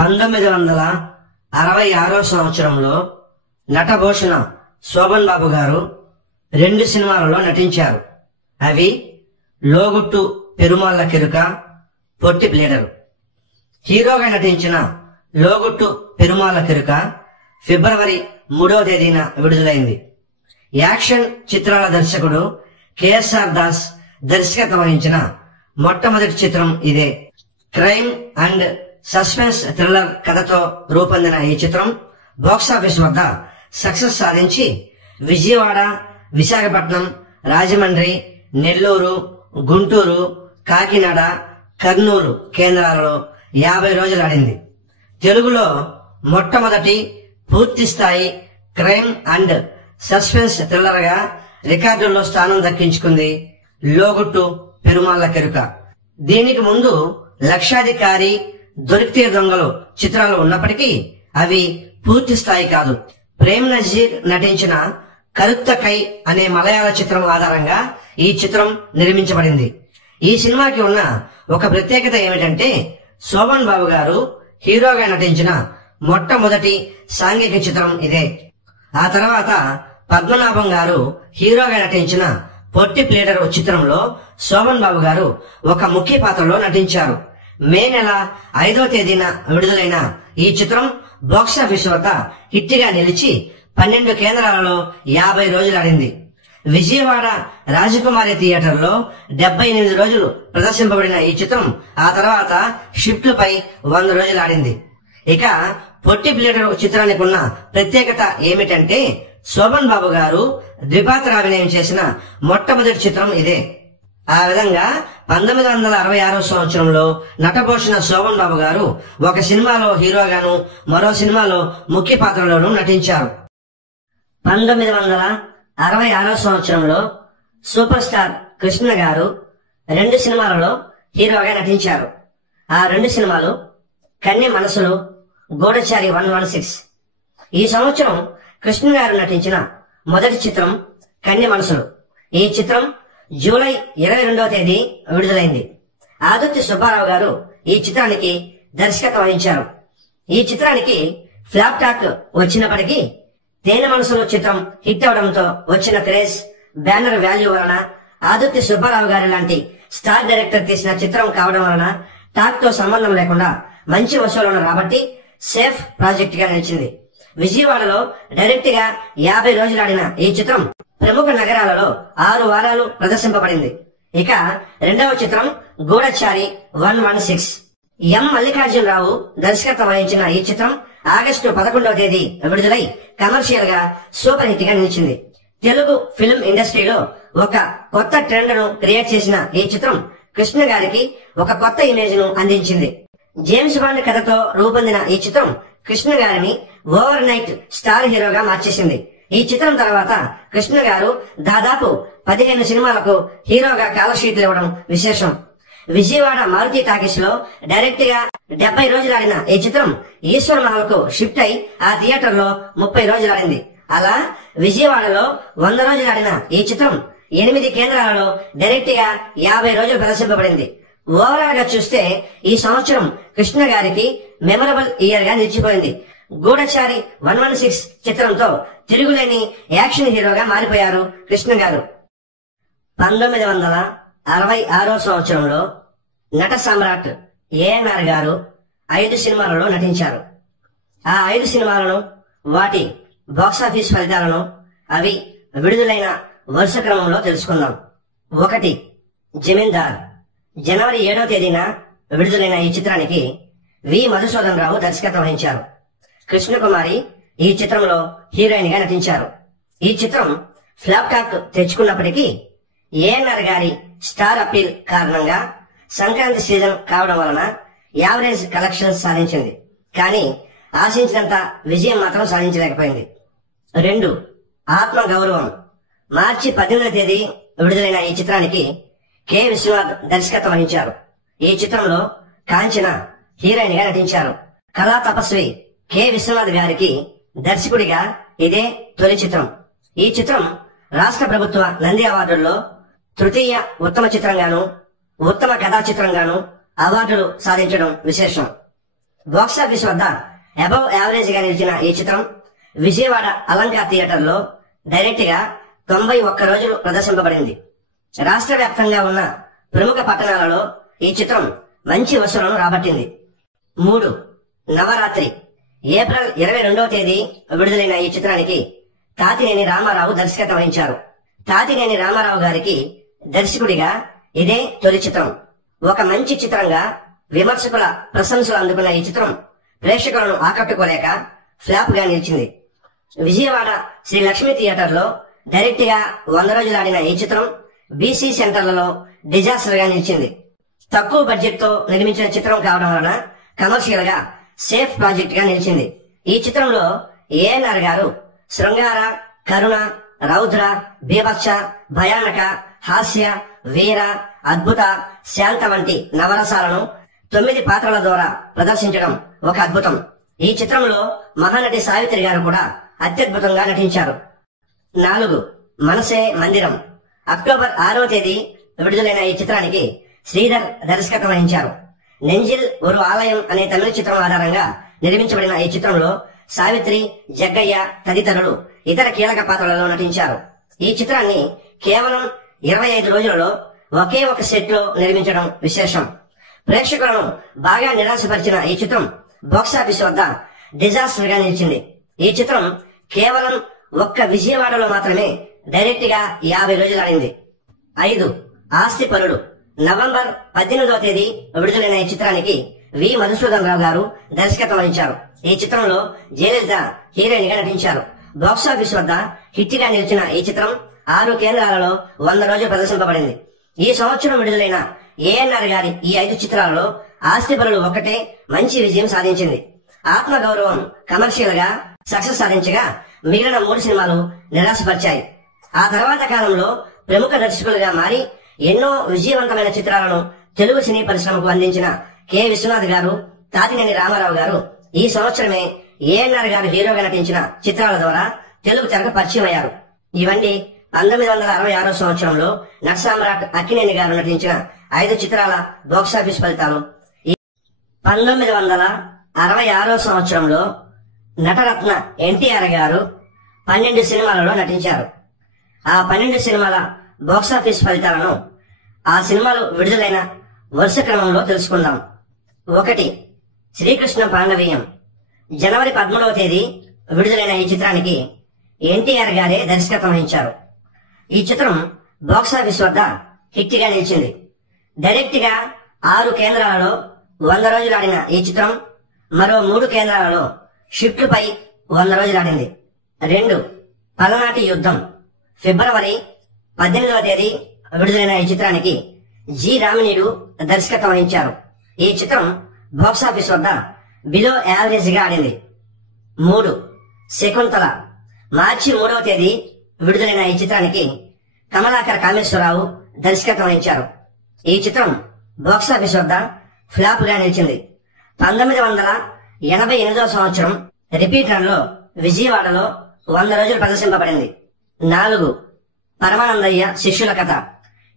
1966 సంవత్సరంలో నటభూషణ శోభన్ బాబు గారు 2 సినిమాలలో నటించారు. అవి లోగుట్టు పెరుమాళ్ల కెరుక, పొట్టి ప్లేడరు. హీరోగా నటించిన లోగుట్టు పెరుమాళ్ల కెరుక ఫిబ్రవరి 3వ తేదీన విడుదలైంది. యాక్షన్ చిత్రాల దర్శకుడు కెఎస్ఆర్ దాస్ దర్శకత్వం వహించిన మొట్టమొదటి చిత్రం ఇదే. క్రైమ్ అండ్ సస్పెన్స్ థ్రిల్లర్ కథతో రూపొందిన ఈ చిత్రం బాక్సాఫీస్ వద్ద సక్సెస్ సాధించి విజయవాడ, విశాఖపట్నం, రాజమండ్రి, నెల్లూరు, గుంటూరు, కాకినాడ, కర్నూలు కేంద్రాలలో 50 రోజులు ఆడింది. తెలుగులో మొట్టమొదటి పూర్తి స్థాయి క్రైమ్ అండ్ సస్పెన్స్ థ్రిల్లర్ గా రికార్డుల్లో స్థానం దక్కించుకుంది లోగుట్టు పెరుమాళ్ల కెరుక. దీనికి ముందు లక్షాధికారి, దొరికితే దొంగలు చిత్రాలు ఉన్నప్పటికీ అవి పూర్తి స్థాయి కాదు. ప్రేమ్ నజీర్ నటించిన కరుత్త కై అనే మలయాళ చిత్రం ఆధారంగా ఈ చిత్రం నిర్మించబడింది. ఈ సినిమాకి ఉన్న ఒక ప్రత్యేకత ఏమిటంటే శోభన్ బాబు గారు హీరోగా నటించిన మొట్టమొదటి సాంఘిక చిత్రం ఇదే. ఆ తర్వాత పద్మనాభం గారు హీరోగా నటించిన పొట్టి ప్లేడరు చిత్రంలో శోభన్ బాబు గారు ఒక ముఖ్య పాత్రలో నటించారు. మే నెల 5వ తేదీన విడుదలైన ఈ చిత్రం బాక్సాఫీస్ వద్ద హిట్ గా నిలిచి 12 కేంద్రాలలో 50 రోజులు ఆడింది. విజయవాడ రాజకుమారి థియేటర్లో 78 రోజులు ప్రదర్శింపబడిన ఈ చిత్రం ఆ తర్వాత షిఫ్ట్లపై 100 రోజులు ఆడింది. ఇక పొట్టి ప్లేడరు చిత్రానికి ఉన్న ప్రత్యేకత ఏమిటంటే శోభన్ బాబు గారు ద్విపాత్రాభినయం చేసిన మొట్టమొదటి చిత్రం ఇదే. ఆ విధంగా 1966 సంవత్సరంలో నటభూషణ శోభన్ బాబు గారు ఒక సినిమాలో హీరోగాను, మరో సినిమాలో ముఖ్య పాత్రలోనూ నటించారు. 1966 సంవత్సరంలో సూపర్ స్టార్ కృష్ణ గారు 2 సినిమాలలో హీరోగా నటించారు. ఆ 2 సినిమాలు కన్నె మనసులు, గూఢచారి 116. ఈ సంవత్సరం కృష్ణ గారు నటించిన మొదటి చిత్రం కన్నె మనసులు. ఈ చిత్రం జూలై 22వ తేదీ విడుదలైంది. ఆదుర్తి సుబ్బారావు గారు ఈ చిత్రానికి దర్శకత్వం వహించారు. ఈ చిత్రానికి ఫ్లాప్ టాక్ వచ్చినప్పటికీ తేనె మనసులు చిత్రం హిట్ అవడంతో వచ్చిన క్రేజ్, బ్యానర్ వాల్యూ వలన ఆదుర్తి సుబ్బారావు గారి లాంటి స్టార్ డైరెక్టర్ తీసిన చిత్రం కావడం వలన టాక్ తో సంబంధం లేకుండా మంచి వసూళ్లను రాబట్టి సేఫ్ ప్రాజెక్ట్ గా నిలిచింది. విజయవాడలో డైరెక్ట్ గా 50 రోజులు ఆడిన ఈ చిత్రం ప్రముఖ నగరాలలో 6 వారాలు ప్రదర్శింపబడింది. ఇక రెండవ చిత్రం గూఢచారి 116. ఎం మల్లికార్జునరావు దర్శకత్వం వహించిన ఈ చిత్రం ఆగస్టు 11వ తేదీ విడుదలై కమర్షియల్ గా సూపర్ హిట్ గా నిలిచింది. తెలుగు ఫిల్మ్ ఇండస్ట్రీలో ఒక కొత్త ట్రెండ్ ను క్రియేట్ చేసిన ఈ చిత్రం కృష్ణ గారికి ఒక కొత్త ఇమేజ్ ను అందించింది. జేమ్స్ బాండ్ కథతో రూపొందిన ఈ చిత్రం కృష్ణ గారిని ఓవర్ నైట్ స్టార్ హీరోగా మార్చేసింది. ఈ చిత్రం తర్వాత కృష్ణ గారు దాదాపు 15 సినిమాలకు హీరోగా కాలషీట్లు ఇవ్వడం విశేషం. విజయవాడ మారుతి టాకీస్ లో డైరెక్ట్ గా 70 రోజులు ఆడిన ఈ చిత్రం ఈశ్వర్ మహల్ కు షిఫ్ట్ అయి ఆ థియేటర్ లో 30 రోజులు ఆడింది. అలా విజయవాడలో 100 రోజులు ఆడిన ఈ చిత్రం 8 కేంద్రాలలో డైరెక్ట్ గా 50 రోజులు ప్రదర్శింపబడింది. ఓవరాల్ గా చూస్తే ఈ సంవత్సరం కృష్ణ గారికి మెమరబుల్ ఇయర్ గా నిలిచిపోయింది. గూఢచారి 116 చిత్రంతో తిరుగులేని యాక్షన్ హీరోగా మారిపోయారు కృష్ణ గారు. 1966 సంవత్సరంలో నట సామ్రాట్ ఏఎన్ఆర్ గారు 5 సినిమాలలో నటించారు. ఆ 5 సినిమాలను, వాటి బాక్సాఫీస్ ఫలితాలను, అవి విడుదలైన వరుస క్రమంలో తెలుసుకుందాం. 1. జమీందార్. జనవరి 7వ తేదీన విడుదలైన ఈ చిత్రానికి వి మధుసూదన్ రావు దర్శకత్వం వహించారు. కృష్ణకుమారి ఈ చిత్రంలో హీరోయిన్ గా నటించారు. ఈ చిత్రం ఫ్లాప్ టాక్ తెచ్చుకున్నప్పటికీ ఏఎన్ఆర్ గారి స్టార్ అపీల్ కారణంగా సంక్రాంతి సీజన్ కావడం వలన యావరేజ్ కలెక్షన్స్ సాధించింది. కానీ ఆశించినంత విజయం మాత్రం సాధించలేకపోయింది. 2. ఆత్మ గౌరవం. మార్చి 18వ తేదీ విడుదలైన ఈ చిత్రానికి కె విశ్వనాథ్ దర్శకత్వం వహించారు. ఈ చిత్రంలో కాంచన హీరోయిన్ గా నటించారు. కళా తపస్వి కె విశ్వనాథ్ గారికి దర్శకుడిగా ఇదే తొలి చిత్రం. ఈ చిత్రం రాష్ట్ర ప్రభుత్వ నంది అవార్డుల్లో తృతీయ ఉత్తమ చిత్రంగాను, ఉత్తమ కథా చిత్రంగాను అవార్డులు సాధించడం విశేషం. బాక్సాఫీస్ వద్ద అబవ్ యావరేజ్ గా నిలిచిన ఈ చిత్రం విజయవాడ అలంకా థియేటర్ లో డైరెక్ట్ గా 91 రోజులు ప్రదర్శింపబడింది. రాష్ట్ర వ్యాప్తంగా ఉన్న ప్రముఖ పట్టణాలలో ఈ చిత్రం మంచి వసూళ్లను రాబట్టింది. 3. నవరాత్రి ఏప్రిల్ 22వ తేదీ విడుదలైన ఈ చిత్రానికి తాతినేని రామారావు దర్శకత్వం వహించారు. తాతినేని రామారావు గారికి దర్శకుడిగా ఇదే తొలి చిత్రం. ఒక మంచి చిత్రంగా విమర్శకుల ప్రశంసలు అందుకున్న ఈ చిత్రం ప్రేక్షకులను ఆకట్టుకోలేక ఫ్లాప్ గా నిలిచింది. విజయవాడ శ్రీ లక్ష్మీ థియేటర్ లో డైరెక్ట్ గా 100 రోజులు ఆడిన ఈ చిత్రం బీసీ సెంటర్లలో డిజాస్టర్ గా నిలిచింది. తక్కువ బడ్జెట్ తో నిర్మించిన చిత్రం కావడం వలన కమర్షియల్ గా సేఫ్ ప్రాజెక్ట్ గా నిలిచింది. ఈ చిత్రంలో ఏఎన్ఆర్ గారు శృంగార, కరుణ, రౌద్ర, బీభత్స, భయానక, హాస్య, వీర, అద్భుత, శాంత వంటి నవరసాలను 9 పాత్రల ద్వారా ప్రదర్శించడం ఒక అద్భుతం. ఈ చిత్రంలో మహానటి సావిత్రి గారు కూడా అత్యద్భుతంగా నటించారు. 4. మనసే మందిరం అక్టోబర్ 6వ తేదీ విడుదలైన ఈ చిత్రానికి శ్రీధర్ దర్శకత్వం వహించారు. నెంజిల్ ఒక ఆలయం అనే తమిళ చిత్రం ఆధారంగా నిర్మించబడిన ఈ చిత్రంలో సావిత్రి, జగ్గయ్య తదితరులు ఇతర కీలక పాత్రలలో నటించారు. ఈ చిత్రాన్ని కేవలం 25 రోజులలో ఒకే ఒక సెట్ లో నిర్మించడం విశేషం. ప్రేక్షకులను బాగా నిరాశపరిచిన ఈ చిత్రం బాక్సాఫీస్ వద్ద డిజాస్టర్ గా నిలిచింది. ఈ చిత్రం కేవలం ఒక్క విజయవాడలో మాత్రమే డైరెక్ట్ గా 50 రోజులు ఆడింది. 5. ఆస్తి పరుడు నవంబర్ 18వ తేదీ విడుదలైన ఈ చిత్రానికి వి మధుసూదన్ రావు గారు దర్శకత్వం వహించారు. ఈ చిత్రంలో జయలలిత హీరోయిన్ గా నటించారు. బాక్సాఫీస్ వద్ద హిట్ గా నిలిచిన ఈ చిత్రం 6 కేంద్రాలలో 100 రోజులు ప్రదర్శింపబడింది. ఈ సంవత్సరం విడుదలైన ఏఎన్ఆర్ గారి ఈ 5 చిత్రాలలో ఆస్తి పరుడు ఒక్కటే మంచి విజయం సాధించింది. ఆత్మగౌరవం కమర్షియల్ గా సక్సెస్ సాధించగా మిగిలిన 3 సినిమాలు నిరాశపరిచాయి. ఆ తర్వాత కాలంలో ప్రముఖ దర్శకులుగా మారి ఎన్నో విజయవంతమైన చిత్రాలను తెలుగు సినీ పరిశ్రమకు అందించిన కె విశ్వనాథ్ గారు, తాతినేని రామారావు గారు ఈ సంవత్సరమే ఏఎన్ఆర్ గారు హీరోగా నటించిన చిత్రాల ద్వారా తెలుగు తెరకు పరిచయం అయ్యారు. ఇవన్నీ 1966వ సంవత్సరంలో నటసామ్రాట్ అక్కినేని గారు నటించిన 5 చిత్రాల బాక్సాఫీస్ ఫలితాలు. 1966వ సంవత్సరంలో నటరత్న ఎన్టీఆర్ గారు 12 సినిమాలలో నటించారు. ఆ 12 సినిమాల బాక్సాఫీస్ ఫలితాలను ఆ సినిమాలు విడుదలైన వరుస క్రమంలో తెలుసుకుందాం. 1. శ్రీకృష్ణ పాండవీయం జనవరి 13వ తేదీ విడుదలైన ఈ చిత్రానికి ఎన్టీఆర్ గారే దర్శకత్వం వహించారు. ఈ చిత్రం బాక్సాఫీస్ వద్ద హిట్ గా నిలిచింది. డైరెక్ట్ గా 6 కేంద్రాలలో 100 రోజులు ఆడిన ఈ చిత్రం మరో 3 కేంద్రాలలో షిఫ్ట్లపై 100 రోజులు ఆడింది. 2. పలనాటి యుద్ధం ఫిబ్రవరి 18వ తేదీ విడుదలైన ఈ చిత్రానికి జి రామినీడు దర్శకత్వం వహించారు. ఈ చిత్రం బాక్సాఫీస్ వద్ద బిలో యావరేజ్ గా ఆడింది. 3. శకుంతల మార్చి 3వ తేదీ విడుదలైన ఈ చిత్రానికి కమలాకర్ కామేశ్వరరావు దర్శకత్వం వహించారు. ఈ చిత్రం బాక్సాఫీస్ వద్ద ఫ్లాప్ గా నిలిచింది. 1988వ సంవత్సరం రిపీటర్ లో విజయవాడలో 100 రోజులు ప్రదర్శింపబడింది. 4. పరమానందయ్య శిష్యుల కథ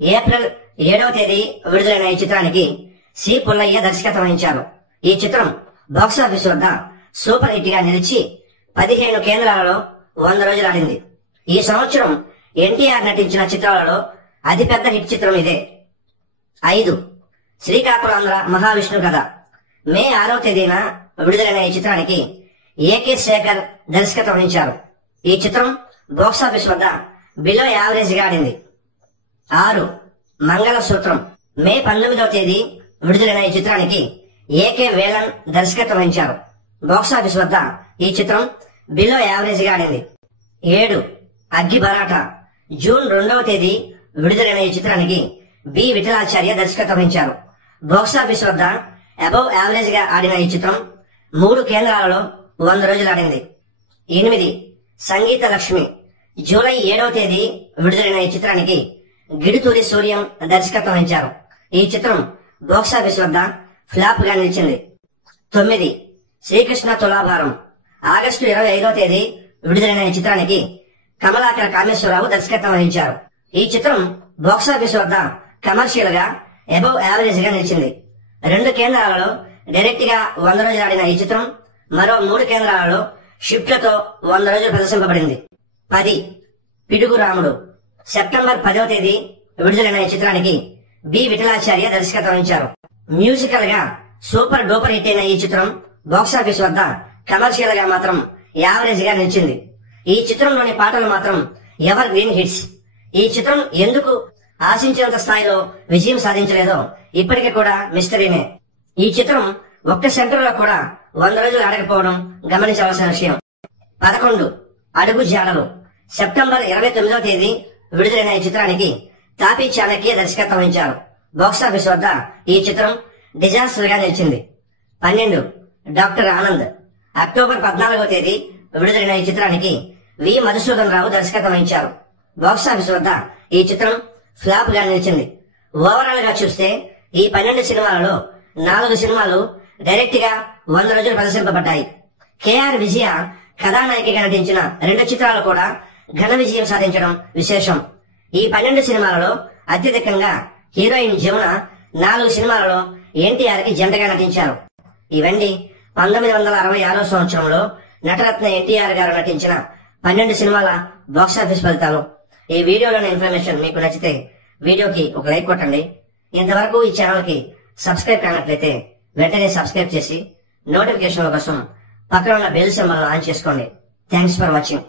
ఏప్రిల్ 7వ తేదీ విడుదలైన ఈ చిత్రానికి సి పుల్లయ్య దర్శకత్వం వహించారు. ఈ చిత్రం బాక్సాఫీస్ వద్ద సూపర్ హిట్ గా నిలిచి 15 కేంద్రాలలో 100 రోజులు ఆడింది. ఈ సంవత్సరం ఎన్టీఆర్ నటించిన చిత్రాలలో అతిపెద్ద హిట్ చిత్రం ఇదే. 5. శ్రీకాకుళాంధ్ర మహావిష్ణు కథ మే 6వ తేదీన విడుదలైన ఈ చిత్రానికి ఏకే శేఖర్ దర్శకత్వం వహించారు. ఈ చిత్రం బాక్సాఫీస్ వద్ద బిలో యావరేజ్ గా ఆడింది. 6. మంగళసూత్రం మే 19వ తేదీ విడుదలైన ఈ చిత్రానికి ఏకే వేలన్ దర్శకత్వం వహించారు. బాక్సాఫీస్ వద్ద ఈ చిత్రం బిలో యావరేజ్ గా ఆడింది. 7. అగ్గి బరాట జూన్ 2వ తేదీ విడుదలైన ఈ చిత్రానికి బి విఠలాచార్య దర్శకత్వం వహించారు. బాక్సాఫీస్ వద్ద అబవ్ యావరేజ్ గా ఆడిన ఈ చిత్రం 3 కేంద్రాలలో 100 రోజులు ఆడింది. 8. సంగీత లక్ష్మి జూలై 7వ తేదీ విడుదలైన ఈ చిత్రానికి గిడుతూరి సూర్యం దర్శకత్వం వహించారు. ఈ చిత్రం బాక్సాఫీస్ వద్ద ఫ్లాప్ గా నిలిచింది. 9. శ్రీకృష్ణ తులాభారం ఆగస్టు 25వ తేదీ విడుదలైన ఈ చిత్రానికి కమలాకర్ కామేశ్వరరావు దర్శకత్వం వహించారు. ఈ చిత్రం బాక్సాఫీస్ వద్ద కమర్షియల్ గా అబవ్ యావరేజ్ గా నిలిచింది. 2 కేంద్రాలలో డైరెక్ట్ గా 100 రోజులు ఆడిన ఈ చిత్రం మరో 3 కేంద్రాలలో షిఫ్ట్లతో 100 రోజులు ప్రదర్శింపబడింది. 10 పిడుగు రాముడు సెప్టెంబర్ 10వ తేదీ విడుదలైన ఈ చిత్రానికి బి విఠలాచార్య దర్శకత్వం వహించారు. మ్యూజికల్ గా సూపర్ డూపర్ హిట్ అయిన ఈ చిత్రం బాక్సాఫీస్ వద్ద కమర్షియల్ గా మాత్రం యావరేజ్ గా నిలిచింది. ఈ చిత్రంలోని పాటలు మాత్రం ఎవర్ గ్రీన్ హిట్స్. ఈ చిత్రం ఎందుకు ఆశించినంత స్థాయిలో విజయం సాధించలేదో ఇప్పటికీ కూడా మిస్టరీనే. ఈ చిత్రం ఒక్క సెంటర్ లో కూడా 100 రోజులు ఆడకపోవడం గమనించవలసిన విషయం. 11 అడుగు జాడలు సెప్టెంబర్ 29వ తేదీ విడుదలైన ఈ చిత్రానికి తాపీ చాణక్య దర్శకత్వం వహించారు. బాక్సాఫీస్ వద్ద ఈ చిత్రం డిజాస్టర్ గా నిలిచింది. 12 డాక్టర్ ఆనంద్ అక్టోబర్ 14వ తేదీ విడుదలైన ఈ చిత్రానికి వి మధుసూదన్ రావు దర్శకత్వం వహించారు. బాక్సాఫీస్ వద్ద ఈ చిత్రం ఫ్లాప్ గా నిలిచింది. ఓవరాల్ గా చూస్తే ఈ 12 సినిమాలలో 4 సినిమాలు డైరెక్ట్ గా 100 రోజులు ప్రదర్శింపబడ్డాయి. కేఆర్ విజయ కథానాయికగా నటించిన 2 చిత్రాలు కూడా ఘన విజయం సాధించడం విశేషం. ఈ 12 సినిమాలలో అత్యధికంగా హీరోయిన్ జమున 4 సినిమాలలో ఎన్టీఆర్ కి జంటగా నటించారు. ఇవన్నీ 1966వ సంవత్సరంలో నటరత్న ఎన్టీఆర్ గారు నటించిన 12 సినిమాల బాక్సాఫీస్ ఫలితాలు. ఈ వీడియోలోని ఇన్ఫర్మేషన్ మీకు నచ్చితే వీడియోకి ఒక లైక్ కొట్టండి. ఇంతవరకు ఈ ఛానల్ కి సబ్స్క్రైబ్ కానట్లయితే వెంటనే సబ్స్క్రైబ్ చేసి నోటిఫికేషన్ల కోసం పక్కన ఉన్న బెల్ సింబల్ ఆన్ చేసుకోండి. Thanks for watching.